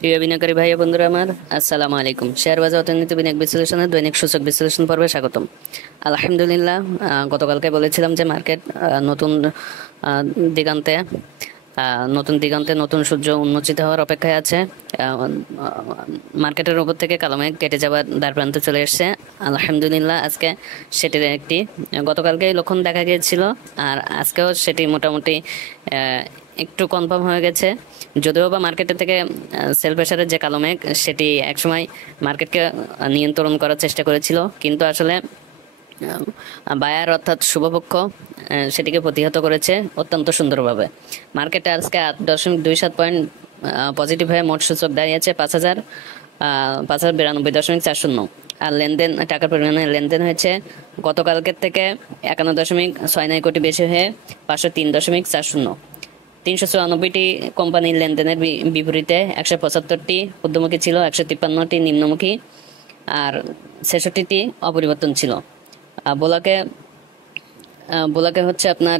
প্রিয় বিনিয়োগকারী ভাই ও বন্ধুরা আমার, আসসালামু আলাইকুম। শেয়ার বাজার অর্থনীতি বিনিয়োগ বিশ্লেষণের দৈনিক সূচক বিশ্লেষণ পর্বে স্বাগতম। আলহামদুলিল্লাহ, গতকালকে বলেছিলাম যে মার্কেট নতুন আহ, দিগন্তে নতুন দিগন্তে নতুন সূর্য উন্মোচিত হওয়ার অপেক্ষায় আছে। মার্কেটের উপর থেকে কালো মেঘ কেটে যাওয়ার দ্বারপ্রান্তে চলে এসেছে। আলহামদুলিল্লাহ, আজকে সেটির একটি গতকালকে লক্ষণ দেখা গিয়েছিল, আর আজকেও সেটি মোটামুটি একটু কনফার্ম হয়ে গেছে। যদিও বা মার্কেটের থেকে সেল প্রেসারের যে কালো মেঘ, সেটি একসময় মার্কেটকে নিয়ন্ত্রণ করার চেষ্টা করেছিল, কিন্তু আসলে বায়ার অর্থাৎ শুভপক্ষ সেটিকে প্রতিহত করেছে অত্যন্ত সুন্দরভাবে। মার্কেটে আজকে 8.27 পয়েন্ট পজিটিভ হয়ে মোট সূচক দাঁড়িয়েছে 5,092.40। আর লেনদেন, টাকার পরিমাণে লেনদেন হয়েছে গতকালকের থেকে 51.69 কোটি বেশি হয়ে 503.40। 394টি কোম্পানির লেনদেনের বিপরীতে 175টি ঊর্ধ্বমুখী ছিল, 153টি নিম্নমুখী, আর 66টি অপরিবর্তন ছিল। বোলাকে বোলাকে হচ্ছে আপনার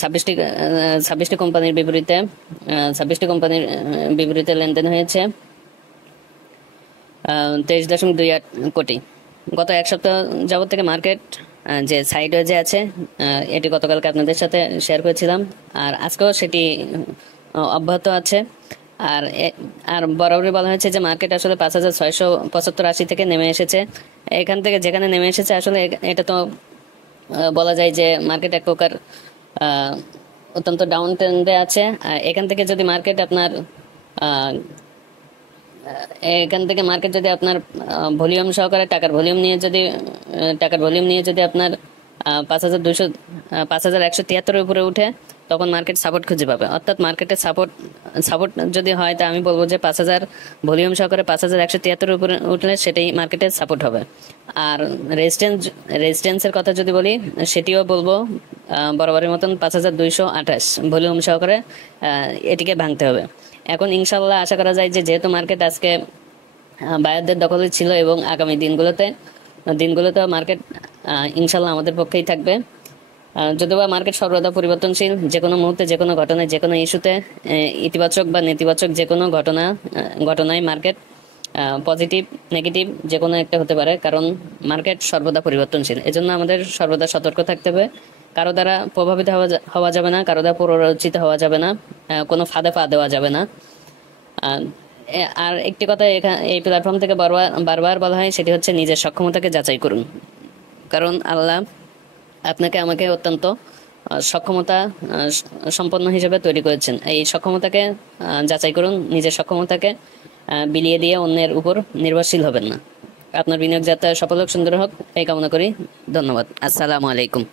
26টি কোম্পানির বিপরীতে 26টি কোম্পানির লেনদেন হয়েছে 23.28 কোটি। গত এক সপ্তাহ যাবত থেকে মার্কেট যে সাইডওয়েজে আছে, এটি গতকালকে আপনাদের সাথে শেয়ার করেছিলাম, আর আজকেও সেটি অব্যাহত আছে। আর আর বরাবরই বলা হয়েছে যে মার্কেট আসলে 5,675-80 থেকে নেমে এসেছে। এখান থেকে যেখানে নেমে এসেছে আসলে এটা তো বলা যায় যে মার্কেট এক প্রকার অত্যন্ত ডাউন ট্রেন্ডে আছে। এখান থেকে যদি মার্কেট আপনার ভলিউম সহকারে টাকার ভলিউম নিয়ে যদি আপনার 5,173 উপরে উঠে, তখন মার্কেট সাপোর্ট খুঁজে পাবে। অর্থাৎ মার্কেটের সাপোর্ট যদি হয়, তা আমি বলবো যে 5,000 ভলিউম সহকারে 5,173 উপরে উঠলে সেটাই মার্কেটের সাপোর্ট হবে। আর রেজিস্ট্যান্সের কথা যদি বলি, সেটিও বলবো বরাবরের মতন 5,228 ভলিউম সহকারে এটিকে ভাঙতে হবে। এখন ইনশাল্লাহ আশা করা যায় যে যেহেতু মার্কেট আজকে বায়ারদের দখলে ছিল, এবং আগামী দিনগুলোতে মার্কেট ইনশাল্লাহ আমাদের পক্ষেই থাকবে। যদিও বা মার্কেট সর্বদা পরিবর্তনশীল, যে কোনো মুহূর্তে যে কোনো ঘটনায় যে কোনো ইস্যুতে ইতিবাচক বা নেতিবাচক যে কোনো ঘটনায় মার্কেট পজিটিভ নেগেটিভ যে কোনো একটা হতে পারে, কারণ মার্কেট সর্বদা পরিবর্তনশীল। এজন্য আমাদের সর্বদা সতর্ক থাকতে হবে। কারো দ্বারা প্রভাবিত হওয়া যাবে না, কারো দ্বারা প্ররোচিত হওয়া যাবে না, কোনো ফাঁদে পা দেওয়া যাবে না। আর একটি কথা এই প্ল্যাটফর্ম থেকে বারবার বলা হয়, সেটি হচ্ছে নিজের সক্ষমতাকে যাচাই করুন। কারণ আল্লাহ আপনাকে আমাকে অত্যন্ত সক্ষমতা সম্পন্ন হিসেবে তৈরি করেছেন। এই সক্ষমতাকে যাচাই করুন, নিজের সক্ষমতাকে বিলিয়ে দিয়ে অন্যের উপর নির্ভরশীল হবেন না। আপনার বিনিয়োগ যাত্রা সফল হোক, সুন্দর হোক, এই কামনা করি। ধন্যবাদ। আসসালামু আলাইকুম।